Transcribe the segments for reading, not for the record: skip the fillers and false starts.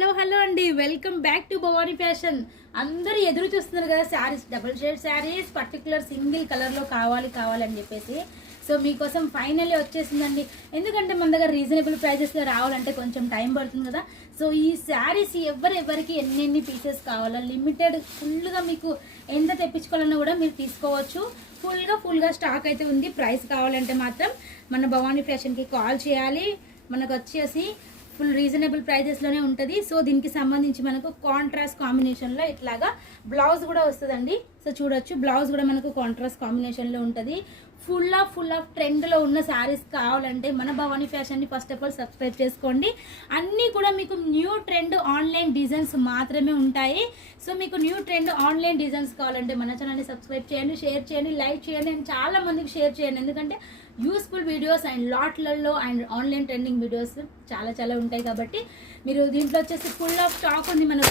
Hello అండి, welcome back to Bhavani fashion. అందరూ ఎదురు చూస్తున్నారు కదా saris, double shade saris particular single కలర్లో కావాలని చెప్పేసి. సో మీకోసం ఫైనల్లీ వచ్చేసిందండి. ఎందుకంటే మన దగ్గర రీజనబుల్ ప్రైజెస్లో రావాలంటే కొంచెం టైం పడుతుంది కదా. సో ఈ శారీస్ ఎవరెవరికి ఎన్ని పీసెస్ కావాలో లిమిటెడ్ ఫుల్గా మీకు ఎంత తెప్పించుకోవాలన్నా కూడా మీరు తీసుకోవచ్చు. ఫుల్గా స్టాక్ అయితే ఉంది. ప్రైస్ కావాలంటే మాత్రం మన భవానీ ఫ్యాషన్కి కాల్ చేయాలి. మనకు వచ్చేసి ఫుల్ రీజనబుల్ ప్రైజెస్లోనే ఉంటుంది. సో దీనికి సంబంధించి మనకు కాంట్రాస్ట్ కాంబినేషన్లో ఇట్లాగా బ్లౌజ్ కూడా వస్తుందండి. సో చూడొచ్చు, బ్లౌజ్ కూడా మనకు కాంట్రాస్ట్ కాంబినేషన్లో ఉంటుంది. ఫుల్ ఆఫ్ ట్రెండ్లో ఉన్న శారీస్ కావాలంటే మన భవానీ ఫ్యాషన్ని ఫస్ట్ ఆఫ్ ఆల్ సబ్స్క్రైబ్ చేసుకోండి. అన్నీ కూడా మీకు న్యూ ట్రెండ్ ఆన్లైన్ డిజైన్స్ మాత్రమే ఉంటాయి. సో మీకు న్యూ ట్రెండ్ ఆన్లైన్ డిజైన్స్ కావాలంటే మన ఛానల్ని సబ్స్క్రైబ్ చేయండి, షేర్ చేయండి, లైక్ చేయండి అండ్ చాలా మందికి షేర్ చేయండి. ఎందుకంటే యూస్ఫుల్ వీడియోస్ అండ్ లాట్లలో అండ్ ఆన్లైన్ ట్రెండింగ్ వీడియోస్ చాలా ఉంటాయి కాబట్టి మీరు దీంట్లో వచ్చేసి ఫుల్ ఆఫ్ స్టాక్ ఉంది. మనకు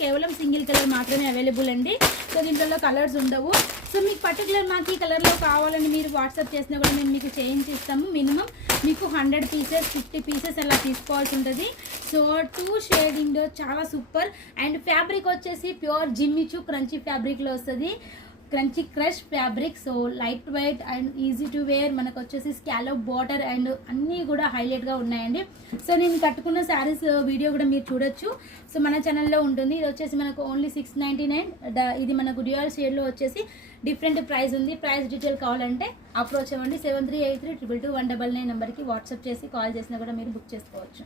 కేవలం సింగిల్ కలర్ మాత్రమే అవైలబుల్ అండి. సో దీంట్లో కలర్స్ ఉండవు. సో మీకు పర్టికులర్ మాకు ఈ కలర్లో కావాలని మీరు వాట్సాప్ చేసినా కూడా మేము మీకు చేంజ్ ఇస్తాము. మినిమం మీకు 100 పీసెస్ 50 పీసెస్ అలా తీసుకోవాల్సి ఉంటుంది. సో 2 షేడింగ్ చాలా సూపర్. అండ్ ఫ్యాబ్రిక్ వచ్చేసి ప్యూర్ జిమ్మిచూ క్రంచీ ఫ్యాబ్రిక్లో వస్తుంది. Crunchy crush fabric. So light weight and easy to wear. మనకు వచ్చేసి స్కాలప్ బార్డర్ అండ్ అన్నీ కూడా హైలైట్గా ఉన్నాయండి. సో నేను కట్టుకున్న శారీస్ వీడియో కూడా మీరు చూడొచ్చు. సో మన ఛానల్లో ఉంటుంది. ఇది వచ్చేసి మనకు ఓన్లీ 699. ఇది మనకు డ్యూయల్ షేడ్లో వచ్చేసి డిఫరెంట్ ప్రైస్ ఉంది. ప్రైస్ డీటెయిల్ కావాలంటే అప్రోచ్ అవ్వండి. 7383222199 నెంబర్కి వాట్సాప్ చేసి కాల్ చేసినా కూడా మీరు బుక్ చేసుకోవచ్చు.